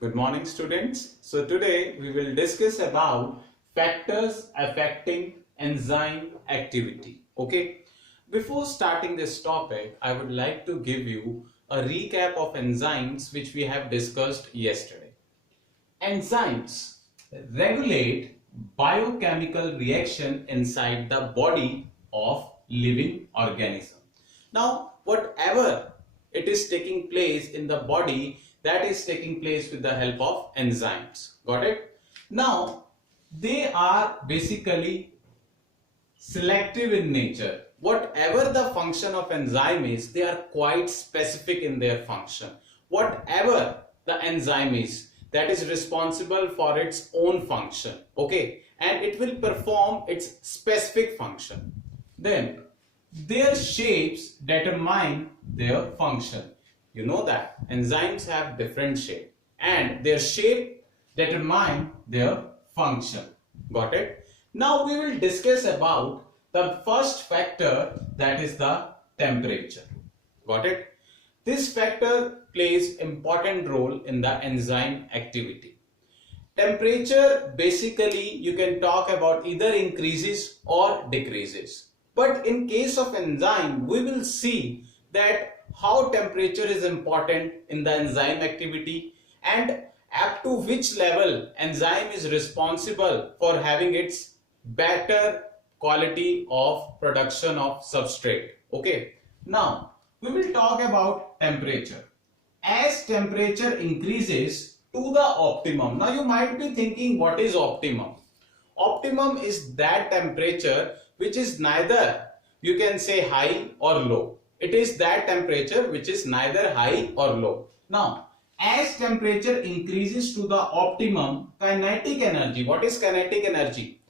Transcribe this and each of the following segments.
Good morning, students. So today we will discuss about factors affecting enzyme activity. Okay. Before starting this topic, I would like to give you a recap of enzymes which we have discussed yesterday. Enzymes regulate biochemical reaction inside the body of living organism. Now, whatever it is taking place in the body, that is taking place with the help of enzymes. Got it? Now, they are basically selective in nature. Whatever the function of enzyme is, they are quite specific in their function. Whatever the enzyme is, that is responsible for its own function. Okay, and it will perform its specific function. Then their shapes determine their function. You know that enzymes have different shape and their shape determine their function. Got it? Now we will discuss about the first factor, that is the temperature. Got it? This factor plays important role in the enzyme activity. Temperature basically you can talk about either increases or decreases. But in case of enzyme, we will see that how temperature is important in the enzyme activity and up to which level enzyme is responsible for having its better quality of production of substrate. Okay, now we will talk about temperature. As temperature increases to the optimum, now you might be thinking, what is optimum? Optimum is that temperature which is neither, you can say, high or low. It is that temperature which is neither high or low. Now, as temperature increases to the optimum, kinetic energy. What is kinetic energy?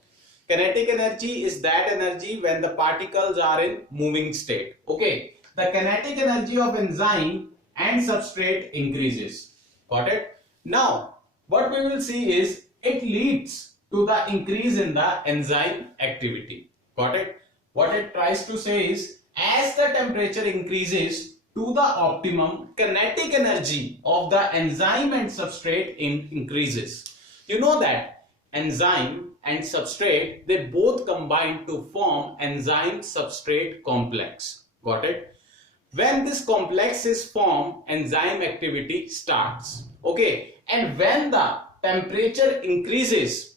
Kinetic energy is that energy when the particles are in moving state. Okay, the kinetic energy of enzyme and substrate increases. Got it? Now, what we will see is it leads to the increase in the enzyme activity. Got it? What it tries to say is, as the temperature increases to the optimum, kinetic energy of the enzyme and substrate increases. You know that enzyme and substrate, they both combine to form enzyme substrate complex. Got it? When this complex is formed, enzyme activity starts. Okay, and when the temperature increases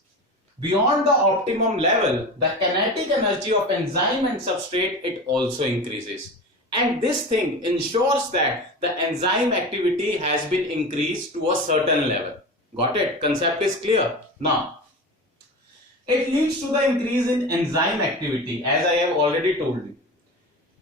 beyond the optimum level, the kinetic energy of enzyme and substrate, it also increases. And this thing ensures that the enzyme activity has been increased to a certain level. Got it? Concept is clear. Now, it leads to the increase in enzyme activity, as I have already told you.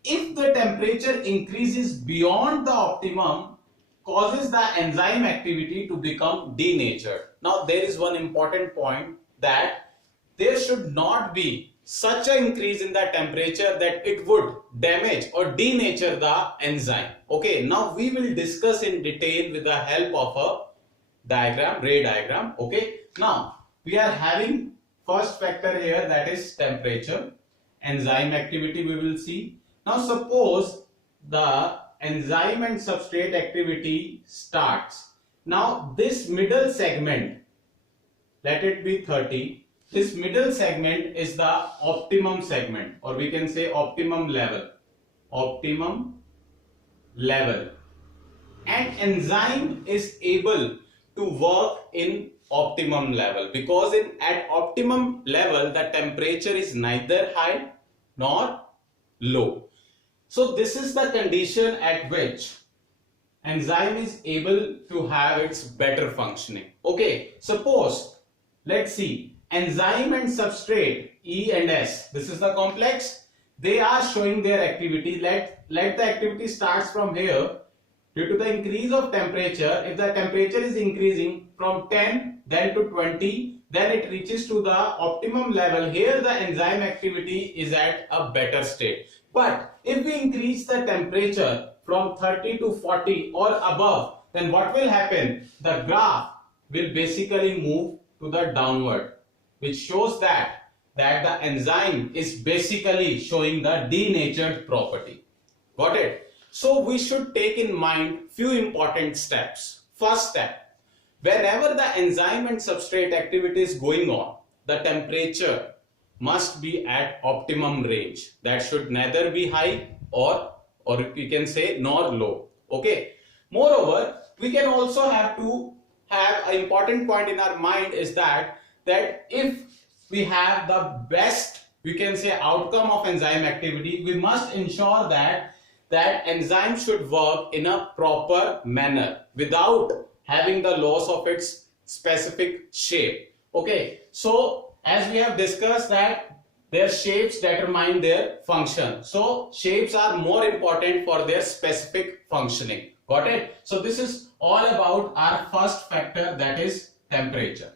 If the temperature increases beyond the optimum, causes the enzyme activity to become denatured. Now, there is one important point, that there should not be such an increase in the temperature that it would damage or denature the enzyme. Okay, now we will discuss in detail with the help of a diagram, ray diagram. Okay, now we are having first factor here, that is temperature. Enzyme activity we will see. Now suppose the enzyme and substrate activity starts. Now this middle segment, let it be 30. This middle segment is the optimum segment, or we can say optimum level. Optimum level. And enzyme is able to work in optimum level, because at optimum level the temperature is neither high nor low. So this is the condition at which enzyme is able to have its better functioning. Okay, suppose, let's see, enzyme and substrate E and S, this is the complex, they are showing their activity. Let the activity starts from here. Due to the increase of temperature, if the temperature is increasing from 10 then to 20, then it reaches to the optimum level. Here the enzyme activity is at a better state. But if we increase the temperature from 30 to 40 or above, then what will happen? The graph will basically move to the downward, which shows that the enzyme is basically showing the denatured property. Got it? So we should take in mind few important steps. First step, whenever the enzyme and substrate activity is going on, the temperature must be at optimum range. That should neither be high or we can say nor low. Okay. Moreover, we can also have to have an important point in our mind is that if we have the best, we can say, outcome of enzyme activity, we must ensure that enzyme should work in a proper manner without having the loss of its specific shape. Okay, so as we have discussed that their shapes determine their function, so shapes are more important for their specific functioning. Got it? So this is all about our first factor, that is temperature.